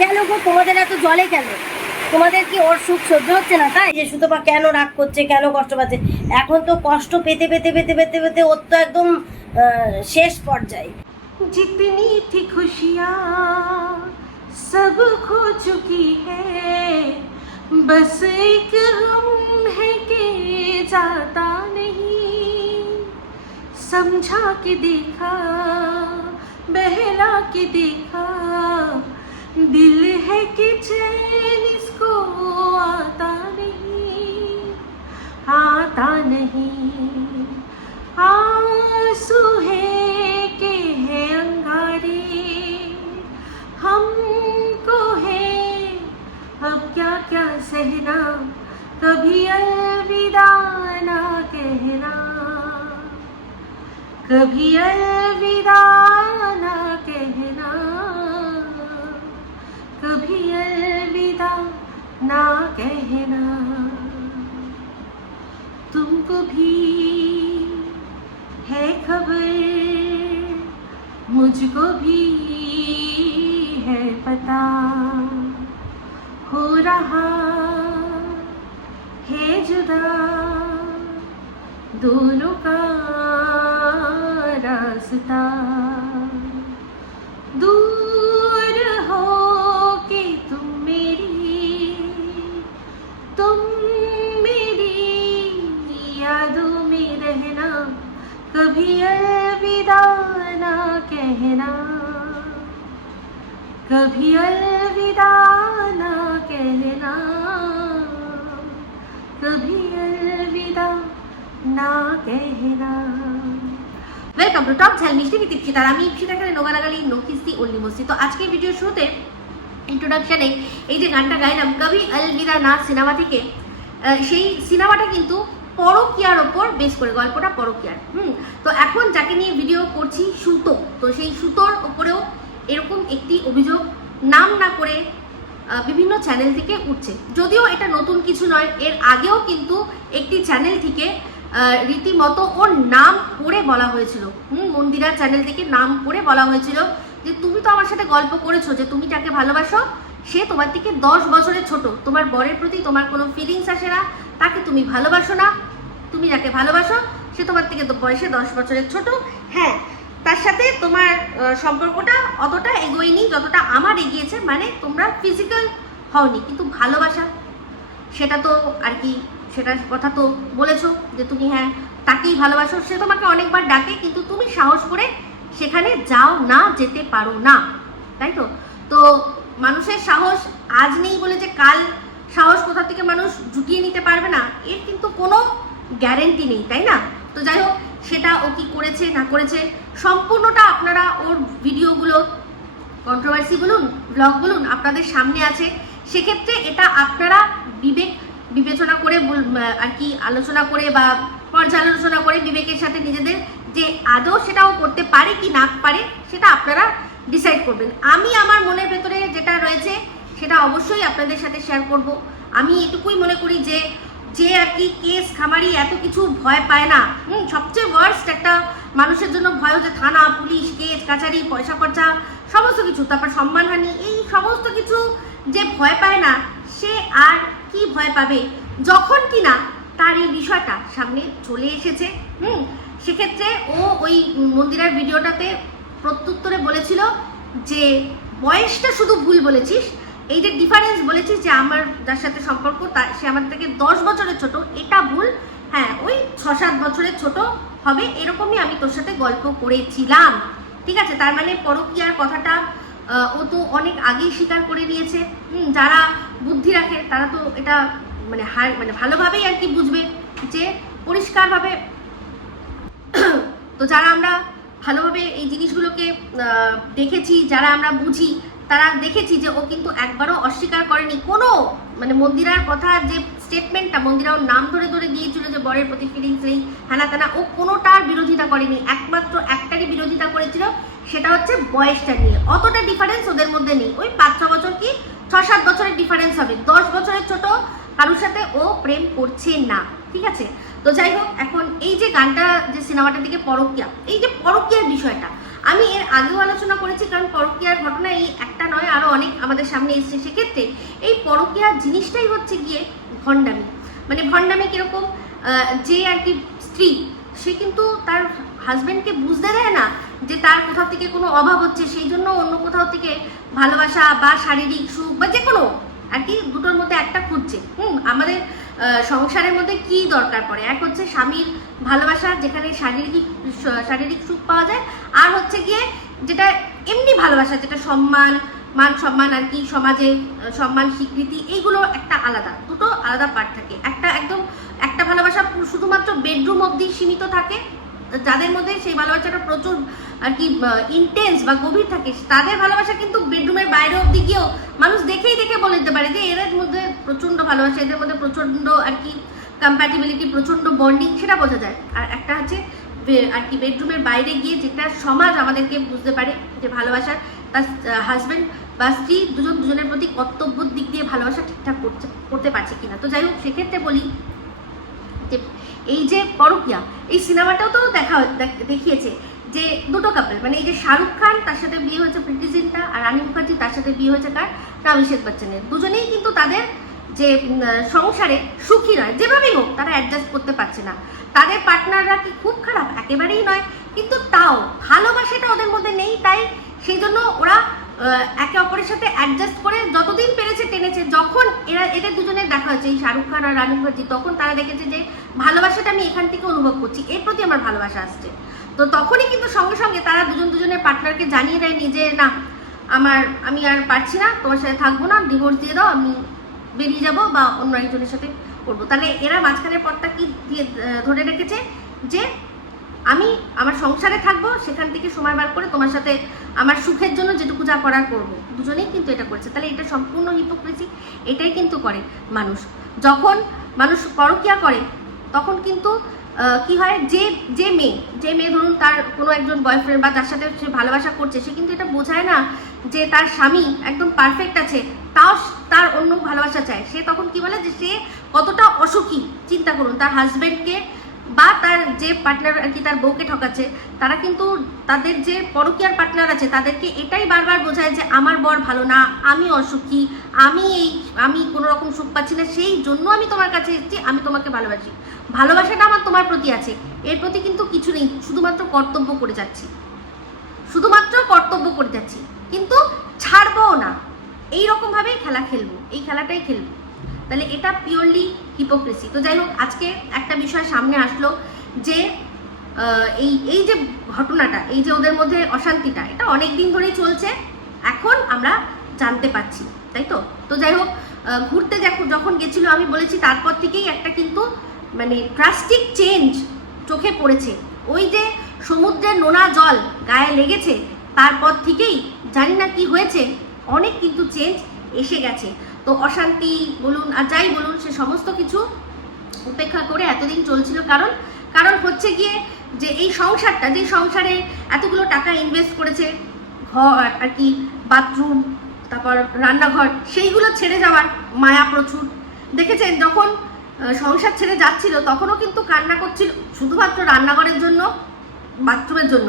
কেন গো তোমাদের এত জলে কেন তোমাদের কি ওর সুখ সহ্য হচ্ছে না তাই যে সুতপা কেন রাগ করছে কেন কষ্ট পাচ্ছে এখন তো কষ্ট পেতে পেতে পেতে পেতে পেতে ওর তো একদম আহ, শেষ পর্যায়ে जितनी थी खुशियाँ सब खो चुकी है बस एक हम है के जाता नहीं समझा के देखा बहला के देखा दिल है कि चैन इसको आता नहीं आता नहीं। आँसू है के है अंगारे, हमको है। अब क्या क्या सहना, कभी अलविदा ना कहना। कभी अलविदा मुझको भी है पता। हो रहा है जुदा दोनों का रास्ता। ওয়েলকাম টু টক ঝাল মিষ্টি বিতিপছি তার আমি ইপসিতা খানে নোগালাগালি নকিস্তি অলি মসজিদ তো আজকে ভিডিও শুরুতে ইন্ট্রোডাকশানে এই যে গানটা গাইলাম, কবি আলবিদা না সিনেমা থেকে সেই সিনেমাটা কিন্তু পরকিয়ার ওপর বেশ করে, গল্পটা পরকিয়ার। হুম, তো এখন যাকে নিয়ে ভিডিও করছি সুতো, তো সেই সুতোর ওপরেও এরকম একটি অভিযোগ নাম না করে বিভিন্ন চ্যানেল থেকে উঠছে। যদিও এটা নতুন কিছু নয়, এর আগেও কিন্তু একটি চ্যানেল থেকে রীতিমতো ওর নাম করে বলা হয়েছিল। হুম, মন্দিরা চ্যানেল থেকে নাম করে বলা হয়েছিল যে, তুমি তো আমার সাথে গল্প করেছ যে, তুমি তাকে ভালোবাসো, সে তোমার থেকে দশ বছরের ছোট। তোমার বরের প্রতি তোমার কোনো ফিলিংস আসে না। তাকে তুমি ভালোবাসো না। তুমি যাকে ভালোবাসো, সে তোমার থেকে তো বয়সে দশ বছরের ছোট। হ্যাঁ তার সাথে তোমার সম্পর্কটা অতটা এগোয়নি, যতটা আমার এগিয়েছে মানে তোমরা ফিজিক্যাল হওনি। কিন্তু ভালোবাসা, সেটা তো আর কি সেটার কথা তো বলেছ যে তুমি হ্যাঁ তাকেই ভালোবাসো। সে তোমাকে অনেকবার ডাকে, কিন্তু তুমি সাহস করে সেখানে যাও না, যেতে পারো না। তাই তো? তো মানুষের সাহস আজ নেই বলে যে কাল সাহস কোথা থেকে মানুষ জুটিয়ে নিতে পারবে না, এর কিন্তু কোনো গ্যারেন্টি নেই, তাই না? তো যাই হোক, সেটা ও কি করেছে, না করেছে, সম্পূর্ণটা আপনারা ওর ভিডিওগুলো কন্ট্রোভার্সি বলুন ব্লগ বলুন আপনাদের সামনে আছে। সেক্ষেত্রে এটা আপনারা বিবেক বিবেচনা করে আর কি আলোচনা করে বা পর্যালোচনা করে বিবেকের সাথে নিজেদের যে আদৌ সেটাও করতে পারে কি না পারে, সেটা আপনারা ডিসাইড করবেন। আমি আমার মনের ভেতরে যেটা রয়েছে, সেটা অবশ্যই আপনাদের সাথে শেয়ার করব। আমি এটুকুই মনে করি যে যে আর কি কেস খামারি এত কিছু ভয় পায় না। হুম, সবচেয়ে ওয়ার্স্ট একটা মানুষের জন্য ভয় হচ্ছে থানা, পুলিশ কেস কাচারি, পয়সা খরচা, সমস্ত কিছু, তারপর সম্মানহানি, এই সমস্ত কিছু যে ভয় পায় না, সে আর কি ভয় পাবে? যখন কিনা তার এই বিষয়টা সামনে চলে এসেছে, হুম? সেক্ষেত্রে ও ওই মন্দিরের ভিডিওটাতে প্রত্যুত্তরে বলেছিল যে, বয়সটা শুধু ভুল বলেছিস, এই যে ডিফারেন্স বলেছিস যে আমার যার সাথে সম্পর্ক, তা সে আমার থেকে দশ বছরের ছোট, এটা ভুল। হ্যাঁ ওই ছ সাত বছরের ছোট হবে, এরকমই আমি তোর সাথে গল্প করেছিলাম। ঠিক আছে? তার মানে পরকীয়ার কথাটা ও তো অনেক আগেই স্বীকার করে নিয়েছে। যারা বুদ্ধি রাখে, তারা তো এটা মানে হার মানে ভালোভাবেই আর কি বুঝবে যে পরিষ্কারভাবে। তো যারা আমরা ভালোভাবে এই জিনিসগুলোকে দেখেছি, যারা আমরা বুঝি, তারা দেখেছি যে ও কিন্তু একবারও অস্বীকার করেনি। কোনো মানে মন্দিরার কথা যে স্টেটমেন্টটা মন্দিরা ওর নাম ধরে ধরে দিয়েছিল যে বরের প্রতি ফিলিংস নেই হ্যানা তেনা ও কোনোটার বিরোধিতা করেনি। একমাত্র একটারই বিরোধিতা করেছিল সেটা হচ্ছে বয়সটা নিয়ে। অতটা ডিফারেন্স ওদের মধ্যে নেই। ওই পাঁচ, ছ বছর কি? ছ, সাত বছরের ডিফারেন্স হবে। দশ বছরের ছোট কারোর সাথে ও প্রেম করছে না। ঠিক আছে? তো যাই হোক, এখন এই যে গানটা, যে সিনেমাটার দিকে পরকিয়া, এই যে পরকিয়ার বিষয়টা, আমি এর আগেও আলোচনা করেছি, কারণ পরকীয়ার ঘটনা এই একটা নয় আরও অনেক আমাদের সামনে এসেছে। সেক্ষেত্রে এই পরকীয়া জিনিসটাই হচ্ছে গিয়ে ভণ্ডামি। মানে ভণ্ডামি কীরকম? যে আর কি স্ত্রী, সে কিন্তু তার হাজব্যান্ডকে বুঝতে দেয় না যে তার কোথাও থেকে কোনো অভাব হচ্ছে, সেই জন্য অন্য কোথাও থেকে ভালোবাসা বা শারীরিক সুখ বা যে কোনো আর কি দুটোর মধ্যে একটা খুঁজছে। হুম, আমাদের সংসারের মধ্যে কি দরকার পড়ে? এক হচ্ছে স্বামীর ভালোবাসা, যেখানে শারীরিক শারীরিক সুখ পাওয়া যায়। আর হচ্ছে গিয়ে যেটা এমনি ভালোবাসা, যেটা সম্মান, মান সম্মান আর কি, সমাজে সম্মান, স্বীকৃতি, এইগুলো একটা আলাদা। দুটো আলাদা পার্ট থাকে। একটা একদম, একটা ভালোবাসা শুধুমাত্র বেডরুম অবধি সীমিত থাকে। যাদের মধ্যে সেই ভালোবাসাটা প্রচুর আর কি ইন্টেন্স বা গভীর থাকে তাদের ভালোবাসা কিন্তু বেডরুমের বাইরে অবধি গিয়েও মানুষ দেখেই দেখে বলে দিতে পারে যে এদের মধ্যে প্রচণ্ড ভালোবাসা, এদের মধ্যে প্রচণ্ড আর কি কম্প্যাটিবিলিটি প্রচণ্ড বন্ডিং সেটা বোঝা যায়। আর একটা হচ্ছে আর কি বেডরুমের বাইরে গিয়ে যেটা সমাজ আমাদেরকে বুঝতে পারে যে ভালোবাসার, তার হাজব্যান্ড বা স্ত্রী দুজন, দুজনের প্রতি কর্তব্যর দিক দিয়ে ভালোবাসা ঠিকঠাক করতে করতে পারছে কিনা। তো যাই হোক, সেক্ষেত্রে বলি যে, এই যে পরকিয়া, এই সিনেমাটাও তো দেখ- দেখিয়েছে। যে দুটো কাপল মানে এই যে শাহরুখ খান, তার সাথে বিয়ে হয়েছে প্রীতি জিন্টা আর রানী মুখার্জি, তার সাথে বিয়ে হয়েছে কার? না অভিষেক বচ্চনের দুজনেই কিন্তু তাদের যে সংসারে সুখী নয়। যেভাবেই হোক, তারা অ্যাডজাস্ট করতে পারছে না। তাদের পার্টনাররা কি খুব খারাপ? একেবারেই নয়। কিন্তু তাও ভালোবাসাটা ওদের মধ্যে নেই, তাই সেই জন্য ওরা একে অপরের সাথে অ্যাডজাস্ট করে যতদিন পেরেছে, টেনেছে। যখন এরা, এদের দুজনের দেখা হয়েছে, এই শাহরুখ খান আর রানী মুখার্জি, তখন তারা দেখেছে যে, ভালোবাসাটা আমি এখান থেকে অনুভব করছি। এর প্রতি আমার ভালোবাসা আসছে। তো তখনই কিন্তু সঙ্গে সঙ্গে তারা দুজন দুজনের পার্টনারকে জানিয়ে দেয়নি যে না, আমার, আমি আর পারছি না, তোমার সাথে থাকব না ডিভোর্স দিয়ে দাও, আমি বেরিয়ে যাব বা অন্য একজনের সাথে করব। তাহলে এরা মাঝখানের পথটা কি দিয়ে ধরে রেখেছে যে আমি আমার সংসারে থাকব, সেখান থেকে সময় বার করে তোমার সাথে আমার সুখের জন্য যেটুকু যা করার করব। দুজনেই কিন্তু এটা করছে। তাহলে এটা সম্পূর্ণ হিপোক্রেসি এটাই কিন্তু করে মানুষ। যখন মানুষ পরকিয়া করে, তখন কিন্তু কি হয়, যে যে মেয়ে যে মেয়ে ধরুন তার কোনো একজন বয়ফ্রেন্ড বা যার সাথে সে ভালোবাসা করছে, সে কিন্তু এটা বোঝায় না যে তার স্বামী একদম পারফেক্ট আছে, তাও তার অন্য ভালোবাসা চায়। সে তখন কি বলে যে সে কতটা অসুখী, চিন্তা করুন, তার হাজব্যান্ডকে বা তার যে পার্টনার আর কি তার বউকে ঠকাচ্ছে, তারা কিন্তু তাদের যে পরকীয়ার পার্টনার আছে, তাদেরকে এটাই বারবার বোঝায় যে আমার বর ভালো না, আমি অসুখী, আমি এই, আমি কোনো রকম সুখ পাচ্ছি না, সেই জন্য আমি তোমার কাছে এসেছি, আমি তোমাকে ভালোবাসি। ভালোবাসাটা আমার তোমার প্রতি আছে। এর প্রতি কিন্তু কিছু নেই, শুধুমাত্র কর্তব্য করে যাচ্ছি। শুধুমাত্র কর্তব্য করে যাচ্ছি, কিন্তু ছাড়বও না। এই রকমভাবেই খেলা খেলব, এই খেলাটাই খেলব। তাহলে এটা পিওরলি হিপোক্রেসি তো যাই হোক, আজকে একটা বিষয় সামনে আসলো যে এই এই যে ঘটনাটা, এই যে ওদের মধ্যে অশান্তিটা, এটা অনেক দিন ধরেই চলছে। এখন আমরা জানতে পাচ্ছি তাই তো? তো যাই হোক ঘুরতে যখন গেছিল আমি বলেছি, তারপর থেকেই একটা কিন্তু মানে ড্রাস্টিক চেঞ্জ চোখে পড়েছে। ওই যে সমুদ্রের নোনা জল গায়ে লেগেছে, তারপর থেকেই জানি না কি হয়েছে, অনেক কিন্তু চেঞ্জ এসে গেছে। তো অশান্তি বলুন আর যাই বলুন, সে সমস্ত কিছু উপেক্ষা করে এতদিন চলছিল। কারণ কারণ হচ্ছে গিয়ে যে এই সংসারটা, যে সংসারে এতগুলো টাকা ইনভেস্ট করেছে, ঘর আর কি বাথরুম তারপর রান্নাঘর, সেইগুলো ছেড়ে যাওয়ার মায়া প্রচুর। দেখেছেন যখন সংসার ছেড়ে যাচ্ছিল, তখনও কিন্তু কান্না করছিল শুধুমাত্র রান্নাঘরের জন্য, বাথরুমের জন্য।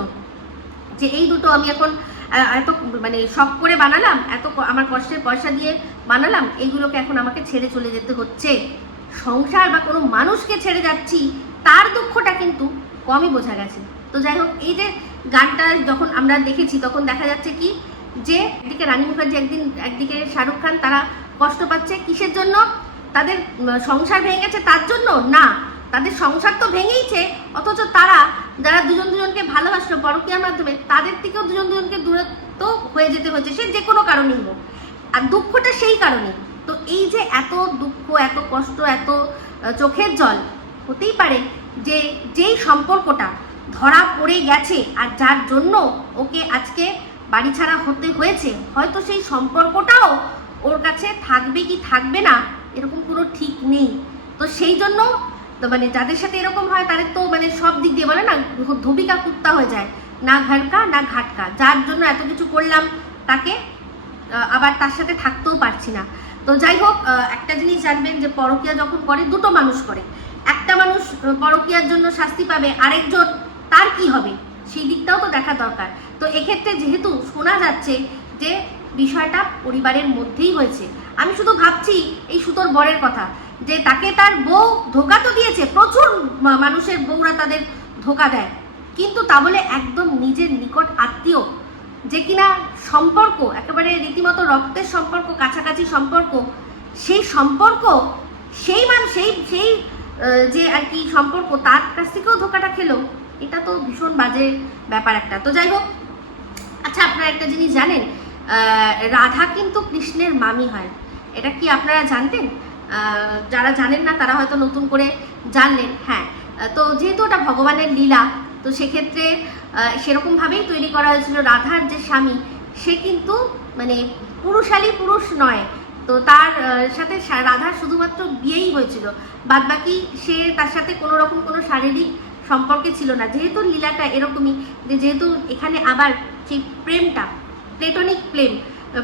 যে এই দুটো আমি এখন এত মানে শখ করে বানালাম, এত আমার কষ্টের পয়সা দিয়ে বানালাম, এইগুলোকে এখন আমাকে ছেড়ে চলে যেতে হচ্ছে। সংসার বা কোনো মানুষকে ছেড়ে যাচ্ছি, তার দুঃখটা কিন্তু কমই বোঝা গেছে। তো যাই হোক, এই যে গানটা যখন আমরা দেখেছি, তখন দেখা যাচ্ছে কি, যে একদিকে রানী মুখার্জি, একদিন একদিকে শাহরুখ খান, তারা কষ্ট পাচ্ছে কিসের জন্য? তাদের সংসার ভেঙে গেছে তার জন্য? না। তাদের সংসার তো ভেঙেইছে, অথচ তারা, যারা দুজন দুজনকে ভালোবাসলো পরকীয়ার মাধ্যমে, তাদের থেকেও দুজন দুজনকে দূরত্ব হয়ে যেতে হচ্ছে সে যে কোনো কারণেই হোক। আর দুঃখটা সেই কারণে। তো এই যে এত দুঃখ, এত কষ্ট, এত চোখের জল, হতেই পারে যে যেই সম্পর্কটা ধরা পড়ে গেছে আর যার জন্য ওকে আজকে বাড়ি ছাড়া হতে হয়েছে, হয়তো সেই সম্পর্কটাও ওর কাছে থাকবে কি থাকবে না এরকম কোনো ঠিক নেই। তো সেই জন্য তো মানে যাদের সাথে এরকম হয়, তাদের তো মানে সব দিক দিয়ে বলে না ধুবিকা কুত্তা হয়ে যায়। না ঘাটকা না ঘাটকা। যার জন্য এত কিছু করলাম, তাকে আবার তার সাথে থাকতেও পারছি না। তো যাই হোক একটা জিনিস জানবেন যে পরকিয়া যখন করে, দুটো মানুষ করে। একটা মানুষ পরকীয়ার জন্য শাস্তি পাবে, আরেকজন, তার কি হবে? সেই দিকটাও তো দেখা দরকার। তো এক্ষেত্রে যেহেতু শোনা যাচ্ছে যে বিষয়টা পরিবারের মধ্যেই হয়েছে আমি শুধু ভাবছি এই সুতোর বরের কথা, যে তাকে তার বউ ধোকা তো দিয়েছে, প্রচুর মানুষের বউরা তাদের ধোকা দেয়। কিন্তু তা বলে একদম নিজের নিকট আত্মীয়, যে কিনা সম্পর্ক, একেবারে রীতিমতো রক্তের সম্পর্ক, কাছাকাছি সম্পর্ক, সেই সম্পর্ক, সেই মান, সেই সেই যে আর কি সম্পর্ক, তার কাছ থেকেও ধোকাটা খেলো, এটা তো ভীষণ বাজে ব্যাপার একটা। তো যাই হোক আচ্ছা আপনারা একটা জিনিস জানেন রাধা কিন্তু কৃষ্ণের মামি হয়। এটা কি আপনারা জানতেন? যারা জানেন না, তারা হয়তো নতুন করে জানলেন। হ্যাঁ তো যেহেতু ওটা ভগবানের লীলা, তো সেক্ষেত্রে সেরকমভাবেই তৈরি করা হয়েছিল। রাধার যে স্বামী, সে কিন্তু মানে পুরুষালী পুরুষ নয়। তো তার সাথে রাধার শুধুমাত্র বিয়েই হয়েছিল। বাদ বাকি সে তার সাথে কোনো রকম কোনো শারীরিক সম্পর্কে ছিল না। যেহেতু লীলাটা এরকমই যে, যেহেতু এখানে আবার সেই প্রেমটা, প্লেটনিক প্রেম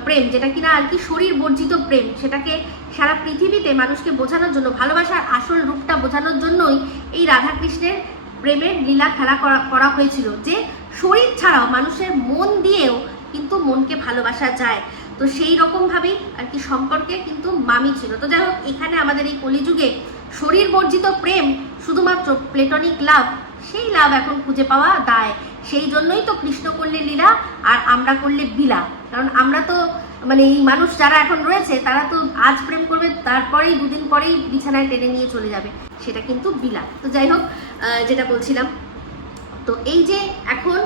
প্রেম, যেটা কিনা আর কি শরীর বর্জিত প্রেম। সেটাকে সারা পৃথিবীতে মানুষকে বোঝানোর জন্য, ভালোবাসার আসল রূপটা বোঝানোর জন্যই এই রাধাকৃষ্ণের প্রেমের লীলা খেলা করা হয়েছিল। যে শরীর ছাড়াও মানুষের মন দিয়েও কিন্তু মনকে ভালোবাসা যায়। তো সেই রকমভাবেই আর কি সম্পর্কে কিন্তু মামি ছিল। তো যাই হোক, এখানে আমাদের এই কলিযুগে শরীর বর্জিত প্রেম শুধুমাত্র প্লেটনিক লাভ সেই লাভ এখন খুঁজে পাওয়া দায়। সেই জন্যই তো কৃষ্ণ করলে লীলা আর আমরা করলে বিলা কারণ আমরা তো মানে এই মানুষ যারা এখন রয়েছে, তারা তো আজ প্রেম করবে, তারপরেই দুদিন পরেই বিছানায় টেনে নিয়ে চলে যাবে। সেটা কিন্তু বিলা তো যাই হোক যেটা বলছিলাম, তো এই যে এখন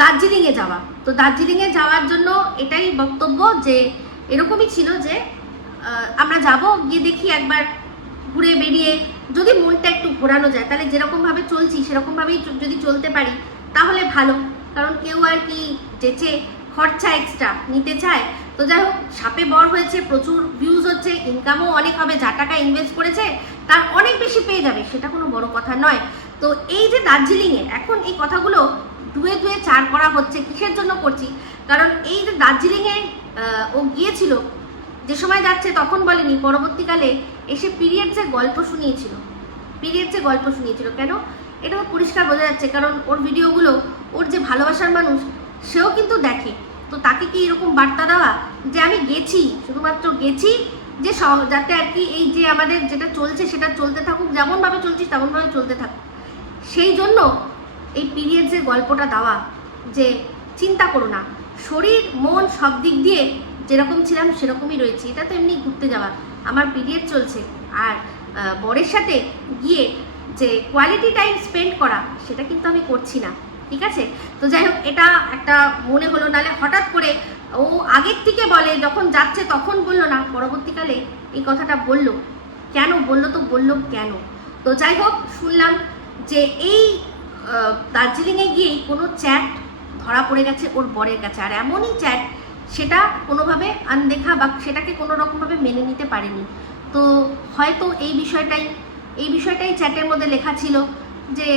দার্জিলিংয়ে যাওয়া, তো দার্জিলিংয়ে যাওয়ার জন্য এটাই বক্তব্য যে, এরকমই ছিল যে আমরা যাব, গিয়ে দেখি একবার ঘুরে বেরিয়ে, যদি মনটা একটু ঘোরানো যায়, তাহলে যেরকমভাবে চলছি, সেরকমভাবেই যদি চলতে পারি, তাহলে ভালো। কারণ কেউ আর কি যেচে খরচা এক্সট্রা নিতে চায়। তো যাই হোক, সাপে বর হয়েছে, প্রচুর ভিউজ হচ্ছে ইনকামও অনেক হবে, যা টাকা ইনভেস্ট করেছে, তার অনেক বেশি পেয়ে যাবে, সেটা কোনো বড় কথা নয়। তো এই যে দার্জিলিংয়ে, এখন এই কথাগুলো ধুয়ে ধুয়ে চার করা হচ্ছে, কিসের জন্য করছি? কারণ এই যে দার্জিলিংয়ে ও গিয়েছিল, যে সময় যাচ্ছে তখন বলেনি, পরবর্তীকালে এসে পিরিয়ডসের গল্প শুনিয়েছিল পিরিয়ডসের গল্প শুনিয়েছিল, কেন? এটা পরিষ্কার বোঝা যাচ্ছে, কারণ ওর ভিডিওগুলো ওর যে ভালোবাসার মানুষ সেও কিন্তু দেখে। তো তাকে কি এরকম বার্তা দেওয়া? যে আমি গেছি, শুধুমাত্র গেছি, যে যাতে আর কি এই যে আমাদের যেটা চলছে সেটা চলতে থাকুক, যেমনভাবে চলছিস তেমনভাবে চলতে থাকুক। সেই জন্য এই পিরিয়ডসের গল্পটা দেওয়া, যে চিন্তা করো না। শরীর, মন সব দিক দিয়ে যেরকম ছিলাম সেরকমই রয়েছি। এটা তো এমনি ঘুরতে যাওয়া। আমার পিরিয়ড চলছে। আর বরের সাথে গিয়ে যে কোয়ালিটি টাইম স্পেন্ড করা, সেটা কিন্তু আমি করছি না। ঠিক আছে? তো যাই হোক, এটা একটা মনে হলো নালে হঠাৎ করে ও আগের থেকে বলে, যখন যাচ্ছে তখন বলল না, পরবর্তীকালে এই কথাটা বলল। কেন বলল তো বলল কেন? তো যাই হোক, শুনলাম যে এই দার্জিলিংয়ে গিয়েই কোনো চ্যাট ধরা পড়ে গেছে ওর বরের কাছে। আর এমনই চ্যাট, সেটা কোনোভাবে আনদেখা বা সেটাকে কোনো রকমভাবে মেনে নিতে পারেনি। তো হয়তো এই বিষয়টাই এই বিষয়টাই চ্যাটের মধ্যে লেখা ছিল। যে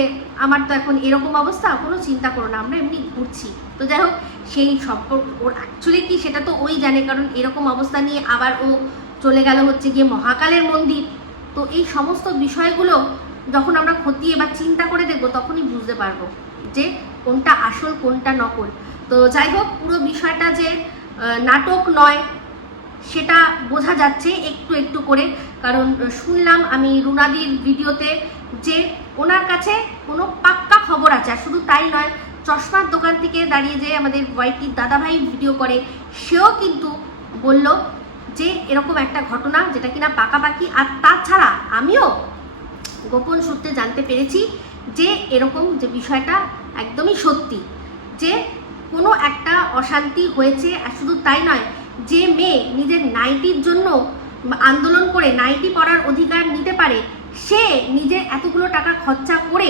আমার তো এখন এরকম অবস্থা, কোনো চিন্তা করো না, আমরা এমনি ঘুরছি। তো যাই হোক, সেই সম্পর্ক, ওর অ্যাকচুয়ালি কি সেটা তো ওই জানে, কারণ এরকম অবস্থা নিয়ে আবার ও চলে গেল হচ্ছে গিয়ে মহাকালের মন্দির। তো এই সমস্ত বিষয়গুলো যখন আমরা খতিয়ে বা চিন্তা করে দেখব, তখনই বুঝতে পারব যে কোনটা আসল, কোনটা নকল। তো যাই হোক, পুরো বিষয়টা যে নাটক নয়, সেটা বোঝা যাচ্ছে একটু একটু করে। কারণ শুনলাম আমি রুনাদির ভিডিওতে যে ওনার কাছে কোনো পাক্কা খবর আছে, আর শুধু তাই নয়, চশমার দোকান থেকে দাঁড়িয়ে যে আমাদের ওয়াইটির দাদাভাই ভিডিও করে, সেও কিন্তু বলল যে এরকম একটা ঘটনা যেটা কিনা পাকাপাকি। আর তাছাড়া আমিও গোপন সূত্রে জানতে পেরেছি যে এরকম যে বিষয়টা একদমই সত্যি, যে কোনো একটা অশান্তি হয়েছে, আর শুধু তাই নয়, যে মেয়ে নিজের নাইটির জন্য আন্দোলন করে নাইটি পড়ার অধিকার নিতে পারে সে নিজের এতগুলো টাকা খরচা করে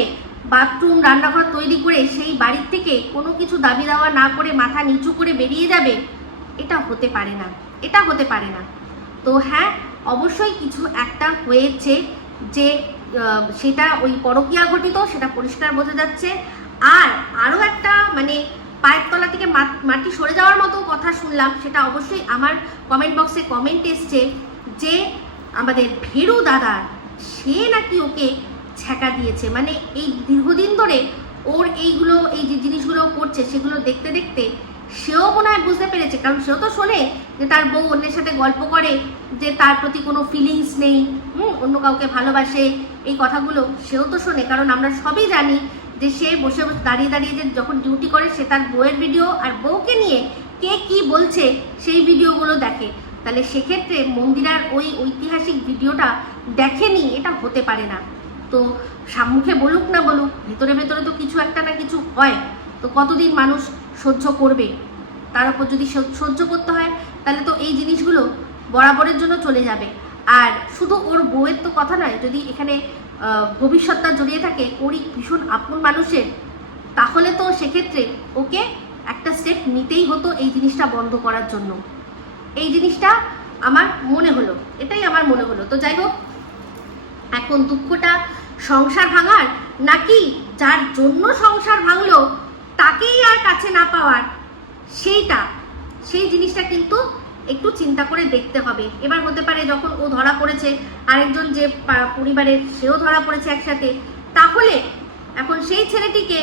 বাথরুম, রান্নাঘর তৈরি করে সেই বাড়ির থেকে কোনো কিছু দাবি দেওয়া না করে মাথা নিচু করে বেরিয়ে যাবে, এটা হতে পারে না, এটা হতে পারে না। তো হ্যাঁ অবশ্যই কিছু একটা হয়েছে যে সেটা ওই পরকীয়া ঘটিত, সেটা পরিষ্কার বোঝা যাচ্ছে। আর আরও একটা মানে পায়ের তলা থেকে মাটি সরে যাওয়ার মতো কথা শুনলাম, সেটা অবশ্যই আমার কমেন্ট বক্সে কমেন্ট এসছে যে আমাদের ভেরু দাদা সে নাকি ওকে ছ্যাঁকা দিয়েছে? মানে এই দীর্ঘদিন ধরে ওর এইগুলো, এই যে জিনিসগুলো করছে, সেগুলো দেখতে দেখতে সেও মনে হয় বুঝতে পেরেছে। কারণ সেও তো শোনে যে তার বউ অন্যের সাথে গল্প করে যে তার প্রতি কোনো ফিলিংস নেই, হুম, অন্য কাউকে ভালোবাসে, এই কথাগুলো সেও তো শোনে। কারণ আমরা সবই জানি যে সে বসে বসে দাঁড়িয়ে দাঁড়িয়ে যে যখন ডিউটি করে সে তার বউয়ের ভিডিও আর বউকে নিয়ে কে কি বলছে সেই ভিডিওগুলো দেখে। তাহলে সেক্ষেত্রে মন্দিরার ওই ঐতিহাসিক ভিডিওটা দেখেনি, এটা হতে পারে না। তো সাম্মুখে বলুক না বলুক, ভেতরে ভেতরে তো কিছু একটা না কিছু হয়। তো কতদিন মানুষ সহ্য করবে? তার উপর যদি সহ্য করতে হয়, তাহলে তো এই জিনিসগুলো বরাবরের জন্য চলে যাবে। আর শুধু ওর বউয়ের তো কথা নয়, যদি এখানে ভবিষ্যৎটা জড়িয়ে থাকে, ওরই ভীষণ আপন মানুষের, তাহলে তো সেক্ষেত্রে ওকে একটা স্টেপ নিতেই হতো এই জিনিসটা বন্ধ করার জন্য। এই জিনিসটা আমার মনে হলো, এটাই আমার মনে হলো। তো যাই হোক, এখন দুঃখটা সংসার ভাঙার, নাকি যার জন্য সংসার ভাঙলো, তাকেই আর কাছে না পাওয়ার, সেইটা, সেই জিনিসটা কিন্তু একটু চিন্তা করে দেখতে হবে। এবার হতে পারে যখন ও ধরা পড়েছে, আরেকজন যে পরিবারের সেও ধরা পড়েছে একসাথে, তাহলে এখন সেই ছেলেটিকে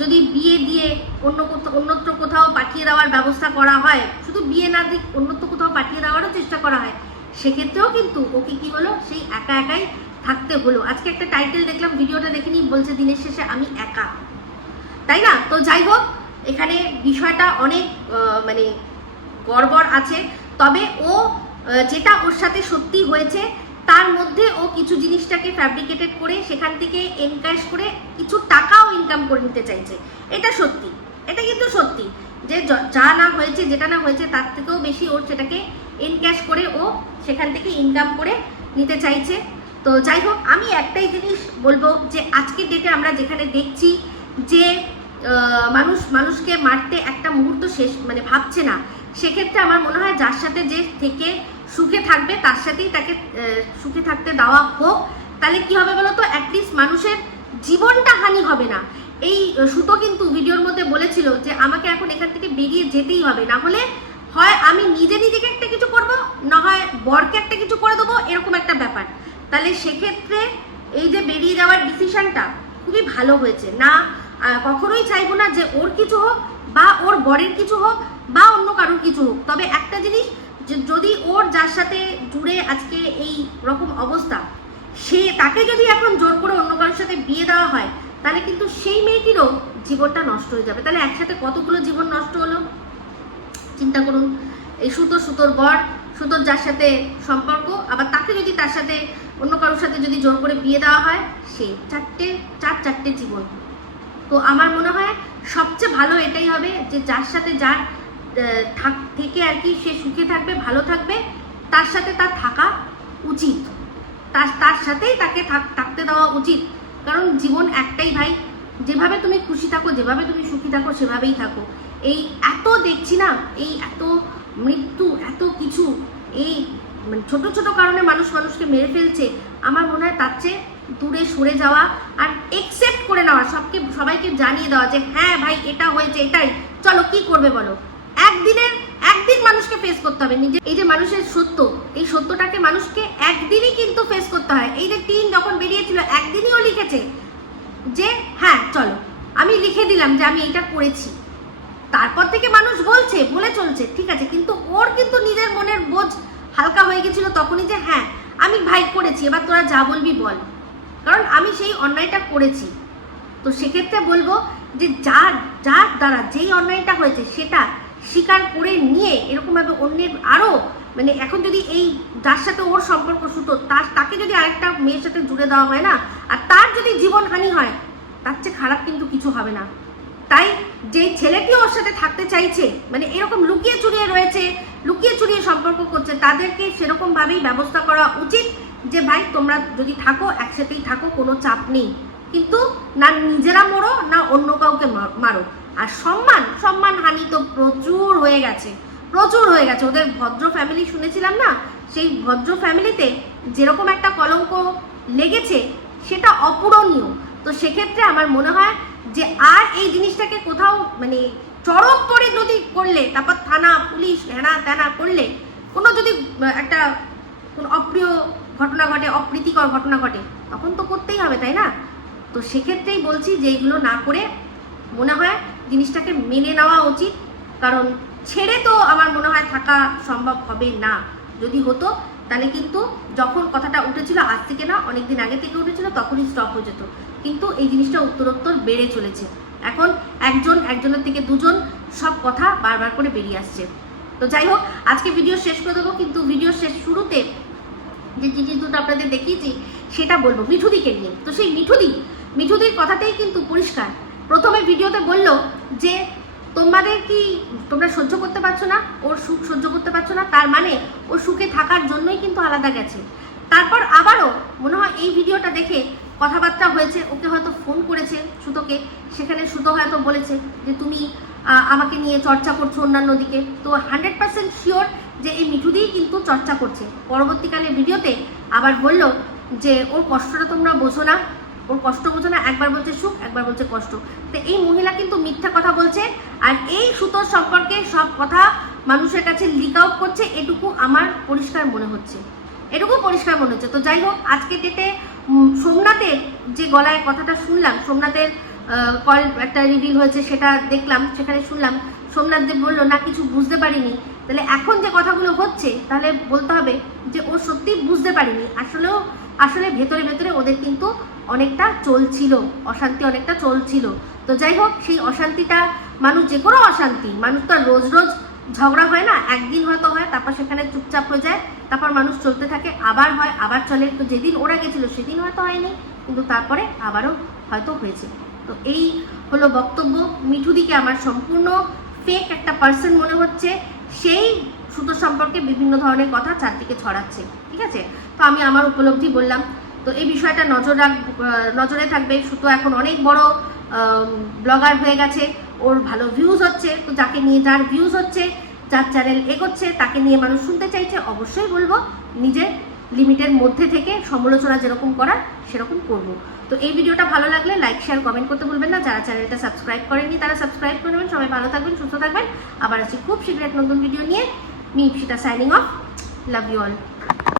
যদি বিয়ে দিয়ে অন্য কোথাও, অন্যত্র কোথাও পাঠিয়ে দেওয়ার ব্যবস্থা করা হয়, শুধু বিয়ে না দিক অন্যত্র কোথাও পাঠিয়ে দেওয়ারও চেষ্টা করা হয়, সেক্ষেত্রেও কিন্তু ওকে কি হলো? সেই একা একাই থাকতে হলো। আজকে একটা টাইটেল দেখলাম, ভিডিওটা দেখে নিই বলছে দিনের শেষে আমি একা। তাই না? তো যাই হোক, এখানে বিষয়টা অনেক মানে গড়বড় আছে। তবে ও যেটা ওর সাথে সত্যি হয়েছে তার মধ্যে ও কিছু জিনিসটাকে ফ্যাব্রিকেটেড করে সেখান থেকে এনক্যাশ করে কিছু টাকাও ইনকাম করে নিতে চাইছে। এটা সত্যি। এটা কিন্তু সত্যি যে যা না হয়েছে, যেটা না হয়েছে, তার থেকেও বেশি ওর সেটাকে এনক্যাশ করে ও সেখান থেকে ইনকাম করে নিতে চাইছে। তো যাই হোক, আমি একটাই জিনিস বলব যে আজকের ডেটে আমরা যেখানে দেখছি যে মানুষ, মানুষকে মারতে একটা মুহূর্ত শেষ মানে ভাবছে না। সেক্ষেত্রে আমার মনে হয় যার সাথে যে থেকে সুখে থাকবে, তার সাথেই তাকে সুখে থাকতে দেওয়া হোক। তাহলে কি হবে বলো তো? অ্যাটলিস্ট মানুষের জীবনটা হানি হবে না। এই সুতো কিন্তু ভিডিওর মধ্যে বলেছিল যে আমাকে এখন এখান থেকে বেরিয়ে যেতেই হবে। না হলে হয় আমি নিজে নিজেকে একটা কিছু করব, না হয় বরকে একটা কিছু করে দেবো, এরকম একটা ব্যাপার। তাহলে সেক্ষেত্রে এই যে বেরিয়ে যাওয়ার ডিসিশনটা খুবই ভালো হয়েছে। না কখনোই চাইব না যে ওর কিছু হোক বা ওর বরের কিছু হোক বা অন্য কারোর কিছু হোক। তবে একটা জিনিস যে যদি ওর যার সাথে জুড়ে আজকে এই রকম অবস্থা, সে তাকে যদি এখন জোর করে অন্য কারোর সাথে বিয়ে দেওয়া হয়, তাহলে কিন্তু সেই মেয়েটিরও জীবনটা নষ্ট হয়ে যাবে। তাহলে একসাথে কতগুলো জীবন নষ্ট হলো? চিন্তা করুন, এই সুতো সুতোর বর, সুতোর যার সাথে সম্পর্ক, আবার তাকে যদি তার সাথে অন্য কারোর সাথে যদি জোর করে বিয়ে দেওয়া হয়, সে চারটে, চার চারটে জীবন। তো আমার মনে হয় সবচেয়ে ভালো এটাই হবে যে যার সাথে যার থাক, থেকে আর কি সে সুখে থাকবে, ভালো থাকবে, তার সাথে তার থাকা উচিত। তার তার সাথেই তাকে থাক- থাকতে দেওয়া উচিত। কারণ জীবন একটাই ভাই, যেভাবে তুমি খুশি থাকো, যেভাবে তুমি সুখী থাকো, সেভাবেই থাকো। এই এত দেখছি না, এই এত মৃত্যু, এত কিছু, এই মানে ছোট ছোট কারণে মানুষ মানুষকে মেরে ফেলছে, আমার মনে হয় তার চেয়ে দূরে সরে যাওয়া আর একসেপ্ট করে নেওয়া, সবকে, সবাইকে জানিয়ে দেওয়া যে হ্যাঁ ভাই, এটা হয়েছে, এটাই। চলো, কি করবে বলো? একদিনের, একদিন মানুষকে ফেস করতে হবে। নিজে, এই যে মানুষের সত্য, এই সত্যটাকে মানুষকে একদিনই কিন্তু ফেস করতে হয়। এই যে টিন যখন বেরিয়েছিল, একদিনই ও লিখেছে যে হ্যাঁ চলো, আমি লিখে দিলাম যে আমি এটা করেছি। তারপর থেকে মানুষ বলছে, বলে চলছে, ঠিক আছে, কিন্তু ওর কিন্তু নিজের মনের বোঝ হালকা হয়ে গেছিল তখনই যে হ্যাঁ আমি ভাই করেছি, এবার তোরা যা বলবি বল। কারণ আমি সেই অন্যায়টা করেছি। তো সেক্ষেত্রে বলব যে, যার যার দ্বারা যেই অন্যায়টা হয়েছে, সেটা স্বীকার করে নিয়ে এরকমভাবে অন্যের আরও মানে এখন যদি এই যার সাথে ওর সম্পর্ক সুতো তার, তাকে যদি আরেকটা মেয়ের সাথে জুড়ে দেওয়া হয় না, আর তার যদি জীবনহানি হয়, তার চেয়ে খারাপ কিন্তু কিছু হবে না। তাই যে ছেলেটি ওর সাথে থাকতে চাইছে মানে এরকম লুকিয়ে চুরিয়ে রয়েছে, লুকিয়ে চুরিয়ে সম্পর্ক করছে, তাদেরকে সেরকম ভাবেই ব্যবস্থা করা উচিত যে, ভাই, তোমরা যদি থাকো, একসাথেই থাকো, কোনো চাপ নেই। কিন্তু না নিজেরা মরো, না অন্য কাউকে মারো। আর সম্মান সম্মান হানি তো প্রচুর হয়ে গেছে, প্রচুর হয়ে গেছে। ওদের ভদ্র ফ্যামিলি শুনেছিলাম না? সেই ভদ্র ফ্যামিলিতে যেরকম একটা কলঙ্ক লেগেছে, সেটা অপূরণীয়। তো সেক্ষেত্রে আমার মনে হয় যে, আর এই জিনিসটাকে কোথাও মানে চরম যদি করলে, তারপর থানা, পুলিশ হ্যানা ত্যানা করলে, কোনো যদি একটা কোনো অপ্রিয় ঘটনা ঘটে, অপ্রীতিকর ঘটনা ঘটে, তখন তো করতেই হবে, তাই না? তো সেক্ষেত্রেই বলছি যে এইগুলো না করে মনে হয় জিনিসটাকে মেনে নেওয়া উচিত, কারণ ছেড়ে তো আমার মনে হয় থাকা সম্ভব হবে না। যদি হতো, তাহলে কিন্তু যখন কথাটা উঠেছিল আজ থেকে না অনেক দিন আগে থেকে উঠেছিল, তখনই স্টপ হয়ে যেত। কিন্তু এই জিনিসটা উত্তরোত্তর বেড়ে চলেছে। এখন একজন, একজনের থেকে দুজন সব কথা বারবার করে বেরিয়ে আসছে। তো যাই হোক, আজকে ভিডিও শেষ করে দেবো, কিন্তু ভিডিও শেষ শুরুতে যে জিনিস দুটো আপনাদের দেখিয়েছি, সেটা বলব মিঠুদিকে নিয়ে। তো সেই মিঠুদি, মিঠুদির কথাতেই কিন্তু পরিষ্কার। প্রথমে ভিডিওতে বলল যে তোমাদের কি তোমরা সহ্য করতে পারছ না? ওর সুখ সহ্য করতে পারছ না? তার মানে ও সুখে থাকার জন্যই কিন্তু আলাদা গেছে। তারপর আবারও মনে হয় এই ভিডিওটা দেখে কথাবার্তা হয়েছে, ওকে হয়তো ফোন করেছে সুতোকে। সেখানে সুতো হয়তো বলেছে যে তুমি আমাকে নিয়ে চর্চা করছ অন্যান্য দিকে। তো হান্ড্রেড পার্সেন্ট শিওর যে এই মিঠুদিই কিন্তু চর্চা করছে। পরবর্তীকালে ভিডিওতে আবার বলল যে, ওর কষ্টটা তোমরা বোঝো না। ওর কষ্ট বোঝো না, একবার বলছে সুখ, একবার বলছে কষ্ট। তো এই মহিলা কিন্তু মিথ্যা কথা বলছে, আর এই সুতোর সম্পর্কে সব কথা মানুষের কাছে লিক আউট করছে, এটুকু আমার পরিষ্কার মনে হচ্ছে। এটুকু পরিষ্কার মনে হচ্ছে। তো যাই হোক আজকে ডেটে সোমনাথের যে গলায় কথাটা শুনলাম, সোমনাথের কল একটা রিভিল হয়েছে, সেটা দেখলাম, সেখানে শুনলাম, সোমনাথ যে বলল, না, কিছু বুঝতে পারিনি। তাহলে এখন যে কথাগুলো হচ্ছে, তাহলে বলতে হবে যে ও সত্যি বুঝতে পারিনি। আসলেও আসলে ভেতরে ভেতরে ওদের কিন্তু অনেকটা চলছিল, অশান্তি অনেকটা চলছিল। তো যাই হোক, সেই অশান্তিটা মানুষ যে কোনো অশান্তি, মানুষ তো আর রোজ রোজ ঝগড়া হয় না, একদিন হয়তো হয়, তারপর সেখানে চুপচাপ হয়ে যায়, তারপর মানুষ চলতে থাকে, আবার হয়, আবার চলে। তো যেদিন ওরা গেছিল সেদিন হয়তো হয়নি, কিন্তু তারপরে আবারও হয়তো হয়েছে। তো এই হলো বক্তব্য। মিঠুদিকে আমার সম্পূর্ণ ফেক একটা পার্সন মনে হচ্ছে, সেই সুতো সম্পর্কে বিভিন্ন ধরনের কথা চারদিকে ছড়াচ্ছে। ঠিক আছে? তো আমি আমার উপলব্ধি বললাম। তো এই বিষয়টা নজর রাখ নজরে থাকবে। সুতো এখন অনেক বড় ব্লগার হয়ে গেছে। ওর ভালো ভিউজ হচ্ছে। তো যাকে নিয়ে যার ভিউজ হচ্ছে, যার চ্যানেল এগোচ্ছে তাকে নিয়ে মানুষ শুনতে চাইছে, অবশ্যই বলব, নিজের লিমিটের মধ্যে থেকে সমালোচনা যেরকম করার, সেরকম করব। তো এই ভিডিওটা ভালো লাগলে লাইক শেয়ার কমেন্ট করতে ভুলবেন না। যারা চ্যানেলটা সাবস্ক্রাইব করেননি, তারা সাবস্ক্রাইব করে নেবেন। সবাই ভালো থাকবেন, সুস্থ থাকবেন। আবার আসি খুব শীঘ্র এক নতুন ভিডিও নিয়ে। Me Ipsita signing off love you all